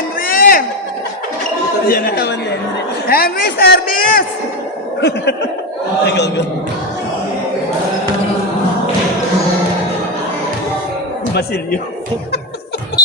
Henry! Yan na naman din. Henry, service! Go, go. Basilio.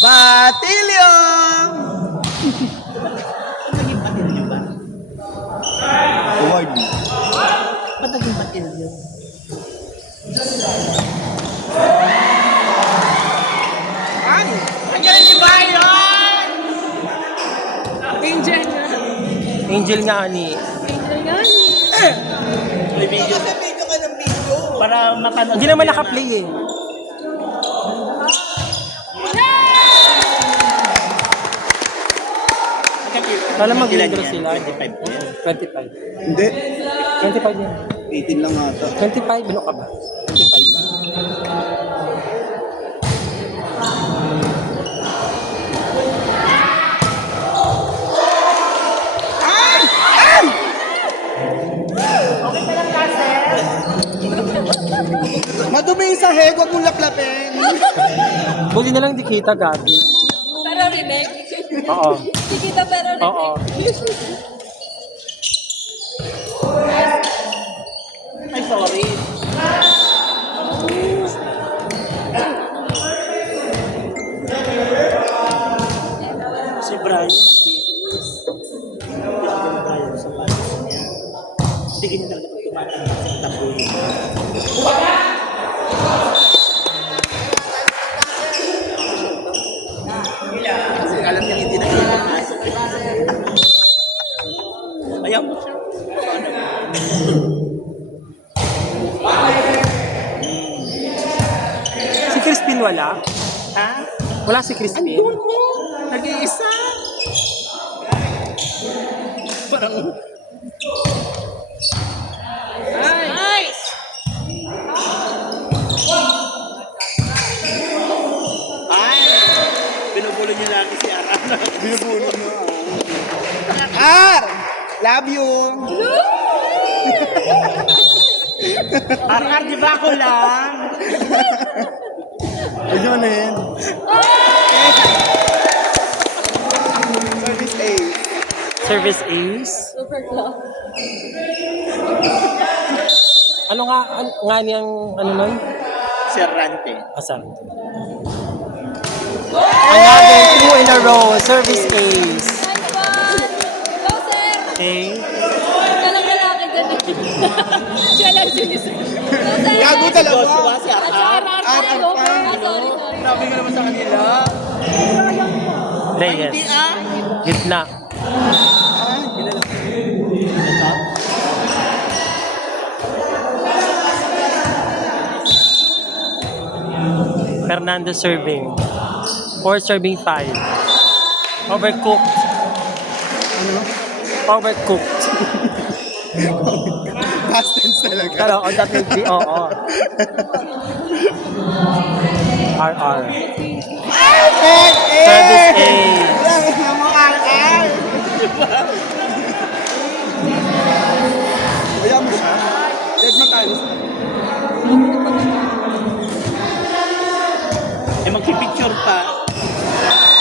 Batilyong! Naging Basilio ba? Award. Ba't naging Basilio? Ay! Ang galing ni Bayon! Angel na. Angel nga ni. Angel nga ni. May video. Video ka ng video. Para mapanood. Hindi naman naka-play eh. Kala mag-intro sila. 25 yan. 25. Hindi. 25 yan. 18 lang ata. 25, ano ka ba? 25 ba? Ay! Ay! Madumi yung sahig, huwag mong laplapin. Buti na lang di kita, Gabi. Pero rinig. Oo. Kikita pero rinig. Oo. Ay, sorry. Si Brian, nagbibigis. Hindi ko na kaya sa patas niya. Hindi ganyan talaga pag tumatanda sa tabuhin. Kasi alam niya hindi na kaya pumasok. Ayaw mo siya. Si Crispin wala? Ha? Wala si Crispin. Andun mo! Nag-iisa! Parang... Nice! Ay! Binubulo niya natin si Arana. Binubulo mo. Ar! Love you! Ar, di ba ako lang? Ayun eh. Service A. Service Ace. Super club. Ano nga, nga niyang, ano nun? Serrante. Asan? Another 2 in a row. Service Ace. Nice one! Go, sir! Okay. Walang lalaki dyan eh. Siya lang sinisip. Go, sir! Gago talaga. Joshua, si Ah, Ar. sorry, Ar, go, Ar, ah, sorry. Grabe ka naman sa kanila. Reyes. Gitna. Fernando serving. 4 serving 5. Overcooked. Ano? Overcooked. Past tense talaga. Pero on that will be, oo. RR. Perfect! Service A. Lang mo RR. Kaya mo siya. Dead man tayo. Eh, magpipicture pa.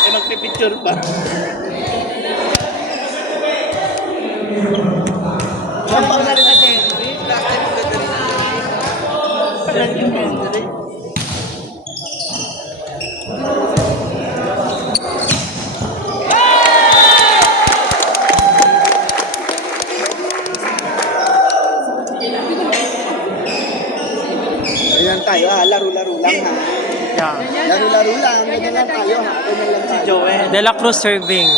Eh, magpipicture pa. Ang pangalan na Henry. Last time ko ganda rin. Parang yung Henry. Ayan tayo ha. Laro-laro lang ha. Yeah. Laro-laro lang. Ganyan lang tayo ha. Ganyan lang Si tayo. Joel. De La Cruz serving.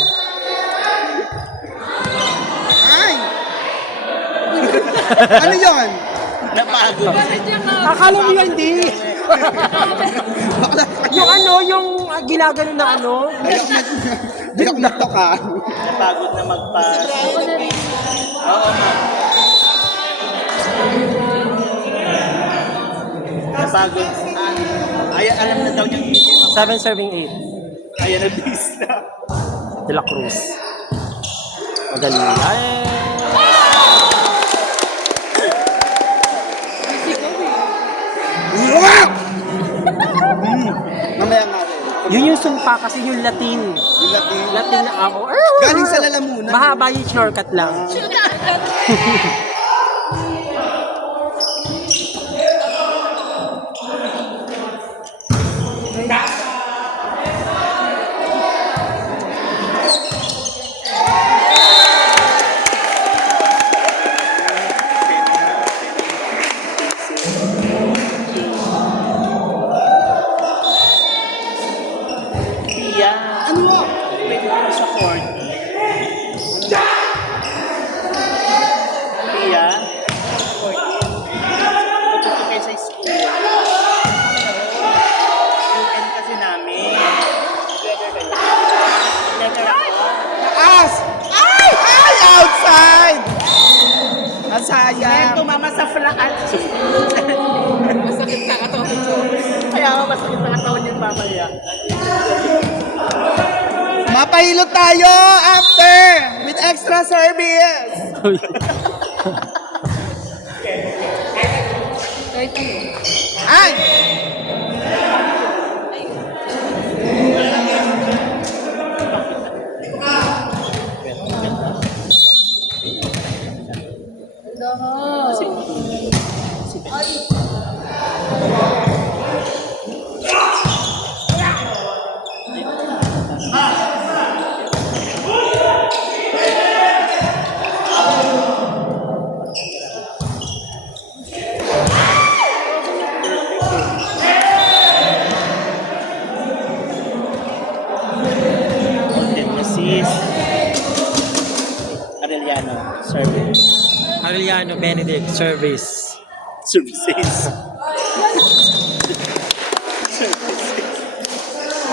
Ay! Ano yun? Napagod. Bakit yung Akala mo yun, hindi. Bakla Yung ano, yung ginagano na ano. Diyak na to ka. Napagod na magpas. Ako na rin. Oo nga. Napagod. Ay, alam na daw niyang hindi kayo 7 serving 8. Ayan na bis na. De La Cruz. Madali. Ay! Mamaya nga rin. Yun yung sumpa kasi yung Latin. Yung Latin. Latin na ako. Galing sa lalamunan. Mahaba yung shortcut lang. Pia, Ano mo? pwede ko sa court. Pia, pupunta kayo sa school. UN kasi namin. Letter ako. Taas! Ay! Ay! Outside! Masaya. Tumama sa flaan. Masakit ka katawan. Kaya nga masakit na katawan yung mamaya. Mapahilot tayo after with extra service. Kahit ano. Ay! Content Mrs. Arellano, service. Arellano Benedict Service. Services.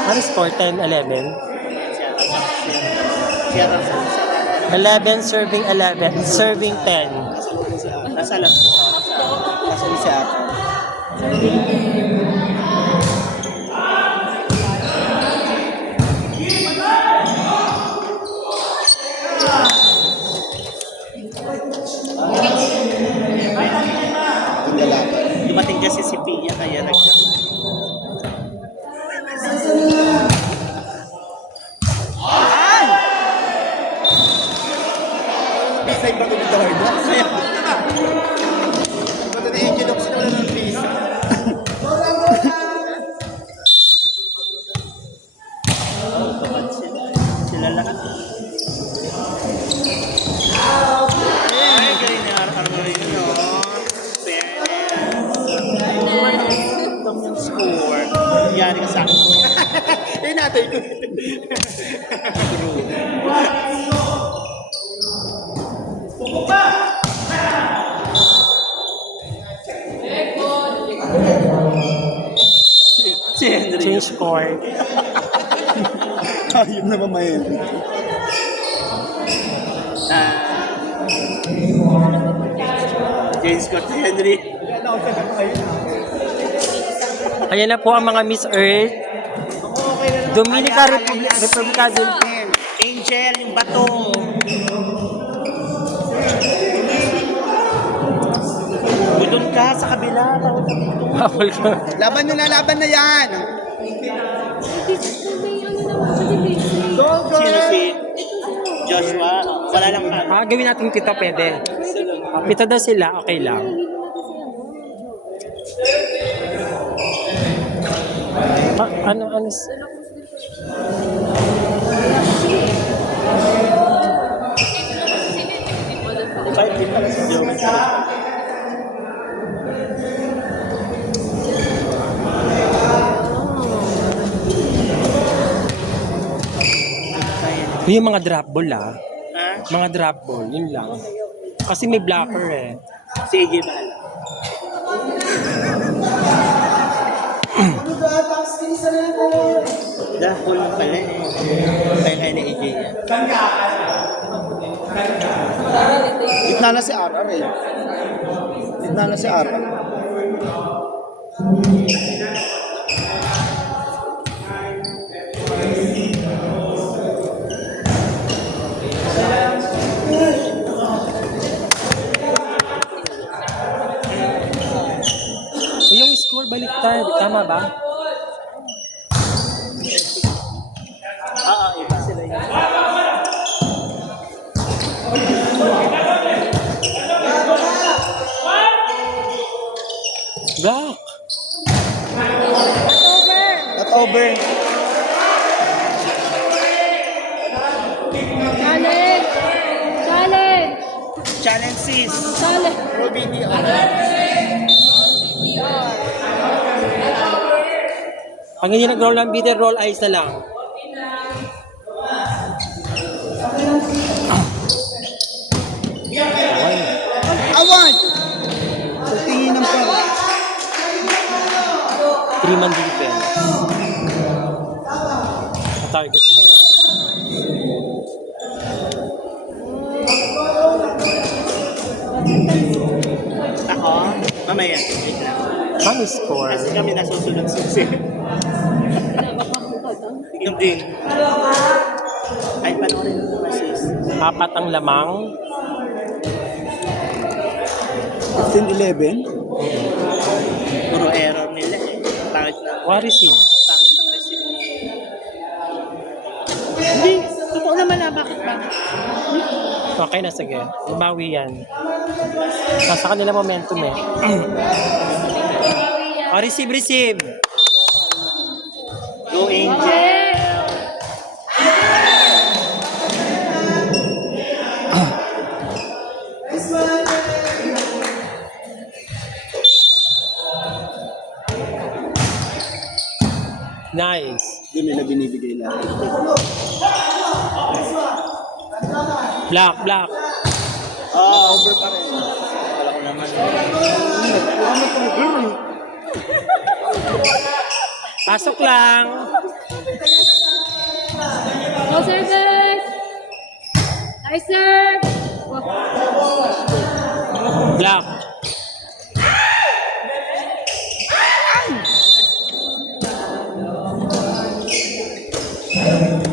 Ano score? 10, 11? Siya 11 serving 11. Serving 10. nasa lang. Kasi siya ako. Ang lalaban. Dumating kasi si Pia kaya Ay! Bisay ba kung door na? Ba't na yung kinok sila wala ng visa? sila lahat. Ay, galing na armory nyo. Itong yung score. Yari ka sa akin. Eh natin ko. Si Henry. Change score. Ayun na mamayin. James Scott si Henry. Ayan na po ang mga Miss Earth. Dominica Republica del Angel, yung bato. Doon ka sa kabila. Tawag ka dito. Bawal ka. Laban nyo na, laban na yan. Sino si Joshua? Wala lang ka. Gawin natin pito, pwede. Pito daw sila, okay lang. Ano? Diba, hindi pala si Joshua. Yung mga drop ball Ha? Mga drop ball, yun lang. Kasi may blocker eh. Si AJ Mahal. Dahol lang pala eh. Kaya na AJ yan. Gitna na si RR eh. Gitna na si RR. Yung score baliktad, tama ba? Black. Cut over. Challenge! Challenge! Challenge sis. Challenge! Ruby DR. Pag hindi nag-roll ng bitter, roll eyes na lang. Awan! Sa tingin ng par. 3-man defense. Target tayo. Ako, mamaya. Wait lang. Ano score? Kasi kami nasusunod susi. Hindi. Ay, panoorin mo naman sis. 4 ang lamang. 15-11. Puro error nila eh. Pangit na. What receive? Pangit ng receive. Hindi. Totoo naman na. Bakit ba? Okay na, sige. Bawi yan. Nasa kanila momentum eh. Receive. Go Angel. Nice. Doon nila binibigay lahat. Black. Oh, Over pa rin. wala ko naman. Pasok lang. No service! Nice serve! Black.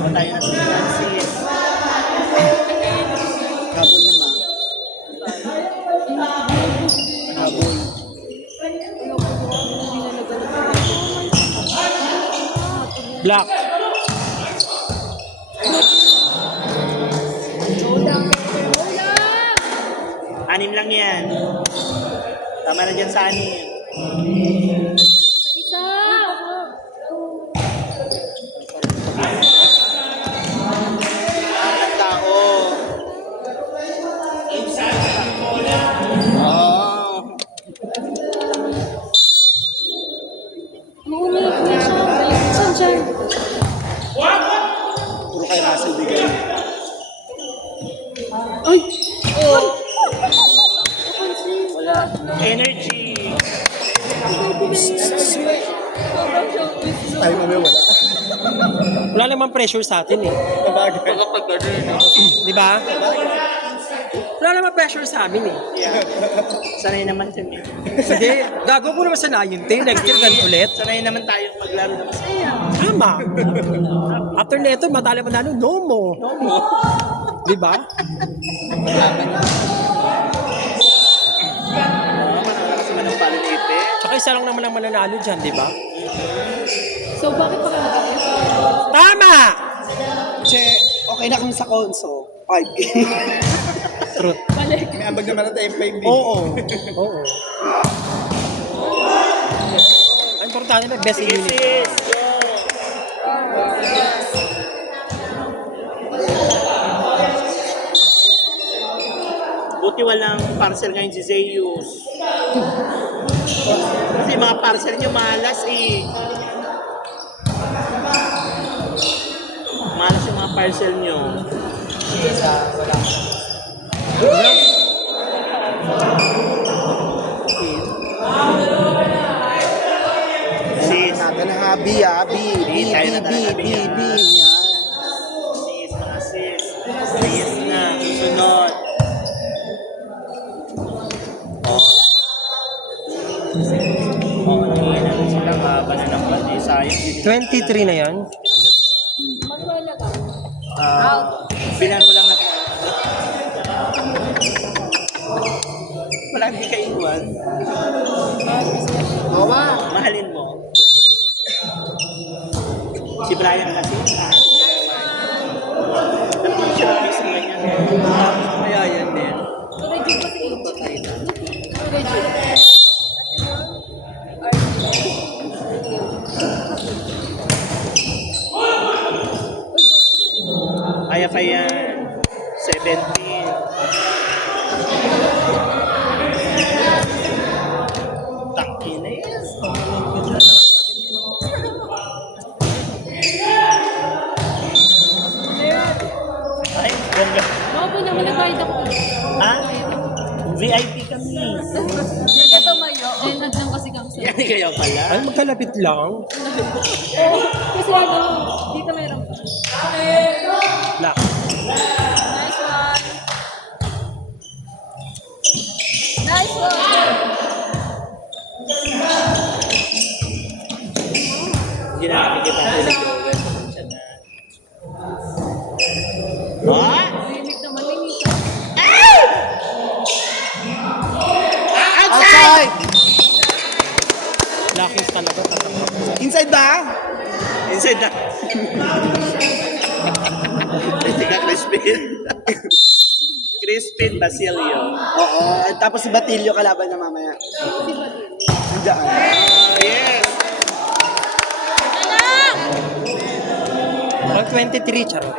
Tayo na sa sis. Habol 5. Habol. Black. Anim lang yan. Tama na dyan sa anim. Isa! Ang tao. Oh. Umiyak na siya. Saan siya? Puro kay Russell bigay. Ay! Oh! Energy. Ay, mamaya wala. Wala namang pressure sa atin eh. Kabagay. Di ba? Wala namang pressure sa amin eh. Yeah. Sanay naman yun eh. Hindi, gago ko naman sa nayon, te. Next year, ganun ulit. Sanay naman tayo maglaro na masaya. Tama. After neto, matali mo na no mo. Di ba? Malakas naman ang palinite. Tsaka isa lang naman ang mananalo dyan, di ba? So, bakit pa ka nag-guess? Tama! Che, okay na kung sa konso. 5K. Truth. Balik. May ambag naman natin 5B. Oo. Ang importante na best in Sige unit. sis. Buti walang parcel ngayon si Zeus. Kasi mga parcel nyo malas eh. Malas yung mga parcel nyo. Sis. Natin ha, B. Tayo na talaga, B, ah. Yan. Sis, mga sis. Sis na. Susunod. Oh, nanginan sila ka. Bananang pati. Sayang. 23 na yan. Manuela ka. Bilan mo lang na. Wala hindi ka iwan. Bawa. Mahalin mo. Si Brian kasi. Kaya yan din. Reggie pa si Reggie. Kaya kaya 17. Takinis. Ay, bongga. Ako naman nagbayad ako. Ha? VIP kami. Hindi ka tumayo. Eh, naglang kasi kami sa... Yan kayo pala. Ay, magkalapit lang. Kasi ano, dito mayroon pa. Lock. Nice one. Nice one. Hindi na nakikita ko yung Limit naman, limit. Outside! Lockings talaga. Inside ba? Inside na. Pwede ka Crispin. Crispin Basilio. Oo. Tapos si Batilio kalaban na mamaya. Nandiyan. Yes. Ang 23, charot.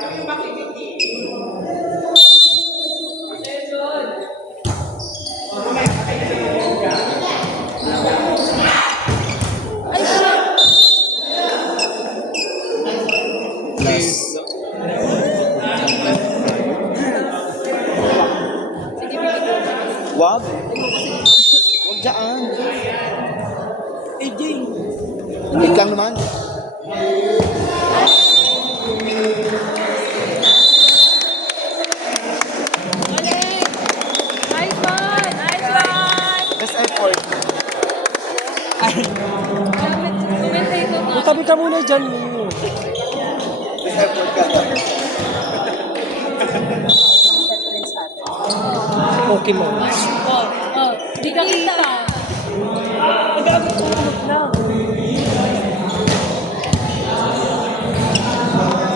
Wag. Wag dyan. AJ. Wait lang naman. Galing. Nice one. Nice one. Best effort. Commentator na. Tabi ka muna dyan. Best effort ka. Pokemon. Oh, di ka kita.